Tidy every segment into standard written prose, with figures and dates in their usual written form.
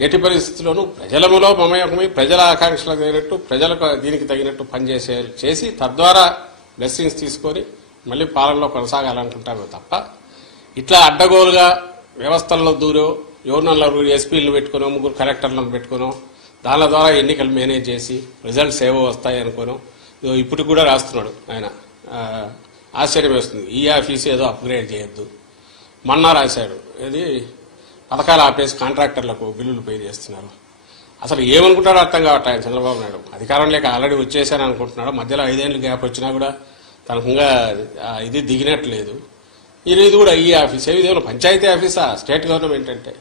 ఎట్టి పరిస్థితుల్లోనూ ప్రజలములో మమేకమై ప్రజల ఆకాంక్షలకు తగినట్టు ప్రజలకు దీనికి తగినట్టు చేసి తద్వారా బ్లెస్సింగ్స్ తీసుకొని మళ్ళీ పాలనలో కొనసాగాలనుకుంటారు తప్ప ఇట్లా అడ్డగోలుగా వ్యవస్థల్లో దూరో ఎవరినో ఎస్పీలను పెట్టుకునో ముగ్గురు కలెక్టర్లను పెట్టుకునో దాని ద్వారా ఎన్నికలు మేనేజ్ చేసి రిజల్ట్స్ ఏవో వస్తాయి అనుకోను ఇప్పుడు కూడా రాస్తున్నాడు ఆయన. ఆశ్చర్యం వేస్తుంది. ఈ ఆఫీస్ ఏదో అప్గ్రేడ్ చేయొద్దు మొన్న రాశాడు. ఇది పథకాలు ఆపేసి కాంట్రాక్టర్లకు బిల్లులు పే చేస్తున్నారు. అసలు ఏమనుకుంటాడో అర్థం కావట్లేదు ఆయన చంద్రబాబు నాయుడు. అధికారం లేక ఆల్రెడీ వచ్చేసాను అనుకుంటున్నాడు. మధ్యలో 5 ఏళ్ళు గ్యాప్ వచ్చినా కూడా తనకుంగా ఇది దిగినట్లేదు. ఇది కూడా ఈ ఆఫీస్ ఏదో పంచాయతీ ఆఫీసా స్టేట్ గవర్నమెంట్ అంటే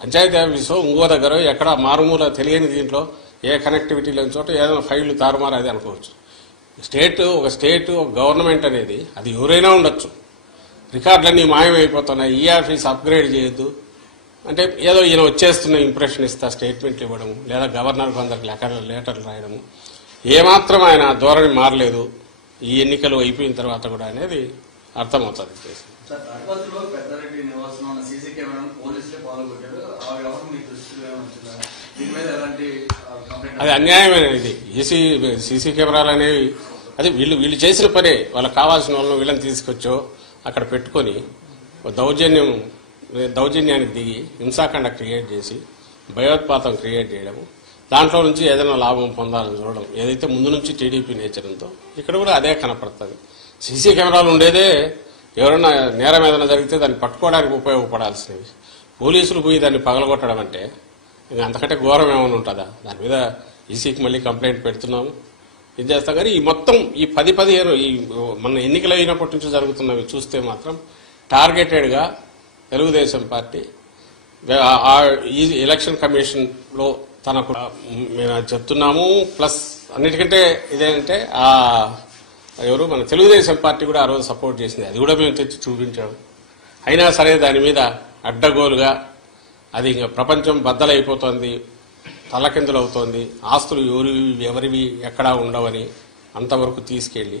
పంచాయతీ ఆఫీసు ఇంకో దగ్గర ఎక్కడ మారుమూల తెలియని దీంట్లో ఏ కనెక్టివిటీ లేని చోట ఏదైనా ఫైళ్లు తారుమారు అది అనుకోవచ్చు. ఒక గవర్నమెంట్ అనేది అది ఎవరైనా ఉండొచ్చు. రికార్డులన్నీ మాయమైపోతున్నాయి. ఈ ఆఫీస్ అప్గ్రేడ్ చేయొద్దు అంటే ఏదో ఈయన వచ్చేస్తున్న ఇంప్రెషన్ ఇస్తా స్టేట్మెంట్లు ఇవ్వడము లేదా గవర్నర్కి అందరికి లెటర్లు రాయడము ఏమాత్రం ఆయన ధోరణి మారలేదు ఈ ఎన్నికలు అయిపోయిన తర్వాత కూడా అనేది అర్థమవుతుంది. అది అన్యాయమైన ఇది. సీసీ కెమెరాలు అనేవి అది వీళ్ళు చేసిన పనే. వాళ్ళకి కావాల్సిన వాళ్ళని వీళ్ళని తీసుకొచ్చో అక్కడ పెట్టుకొని దౌర్జన్యానికి దిగి హింసాకాండ క్రియేట్ చేసి భయోత్పాతం క్రియేట్ చేయడము దాంట్లో నుంచి ఏదైనా లాభం పొందాలని చూడడం ఏదైతే ముందు నుంచి టీడీపీ నేచర్ ఉందో ఇక్కడ కూడా అదే కనపడుతుంది. సీసీ కెమెరాలు ఉండేదే ఎవరైనా నేరం ఏదైనా జరిగితే దాన్ని పట్టుకోవడానికి ఉపయోగపడాల్సినవి. పోలీసులు పోయి దాన్ని పగలగొట్టడం అంటే ఇంకా అంతకంటే ఘోరం ఏమైనా ఉంటుందా? దాని మీద ఈసీకి మళ్ళీ కంప్లైంట్ పెడుతున్నాము ఇది చేస్తాం. కానీ ఈ మొత్తం ఈ 10-15 ఈ మన ఎన్నికలు అయినప్పటి నుంచి జరుగుతున్నవి చూస్తే మాత్రం టార్గెటెడ్గా తెలుగుదేశం పార్టీ ఈ ఎలక్షన్ కమిషన్లో తనకు మేము చెప్తున్నాము. ప్లస్ అన్నిటికంటే ఇదేంటే ఎవరు మన తెలుగుదేశం పార్టీ కూడా ఆ రోజు సపోర్ట్ చేసింది. అది కూడా మేము తెచ్చి చూపించాము. అయినా సరే దాని మీద అడ్డగోలుగా అది ఇంకా ప్రపంచం బద్దలైపోతుంది, తలకిందులు అవుతోంది. ఆస్తులు ఎవరివి ఎక్కడా ఉండవని అంతవరకు తీసుకెళ్లి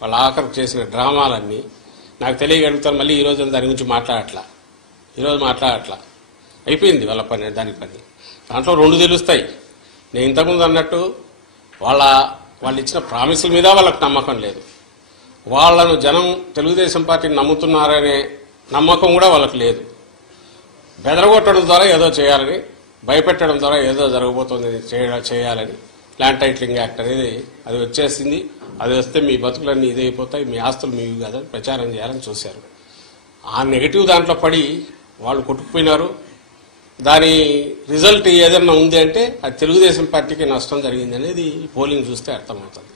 వాళ్ళ ఆఖరికి చేసిన డ్రామాలన్నీ నాకు తెలియగలుగుతాను. మళ్ళీ ఈరోజు దాని గురించి మాట్లాడట్లా అయిపోయింది వాళ్ళ పని. దాని పని దాంట్లో 2 తెలుస్తాయి. నేను ఇంతకుముందు అన్నట్టు వాళ్ళు ఇచ్చిన ప్రామిసుల మీద వాళ్ళకి నమ్మకం లేదు. వాళ్ళను జనం తెలుగుదేశం పార్టీని నమ్ముతున్నారనే నమ్మకం కూడా వాళ్ళకి లేదు. బెదరగొట్టడం ద్వారా ఏదో చేయాలని, భయపెట్టడం ద్వారా ఏదో జరగబోతుంది చేయాలని ల్యాండ్ టైటిలింగ్ యాక్ట్ అనేది అది వచ్చేసింది. అది వస్తే మీ బతుకులన్నీ ఇదైపోతాయి, మీ ఆస్తులు మీవి కాదని ప్రచారం చేయాలని చూశారు. ఆ నెగిటివ్ దాంట్లో పడి వాళ్ళు కొట్టుకుపోయినారు. దాని రిజల్ట్ ఏదైనా ఉంది అంటే అది తెలుగుదేశం పార్టీకి నష్టం జరిగింది అనేది పోలింగ్ చూస్తే అర్థమవుతుంది.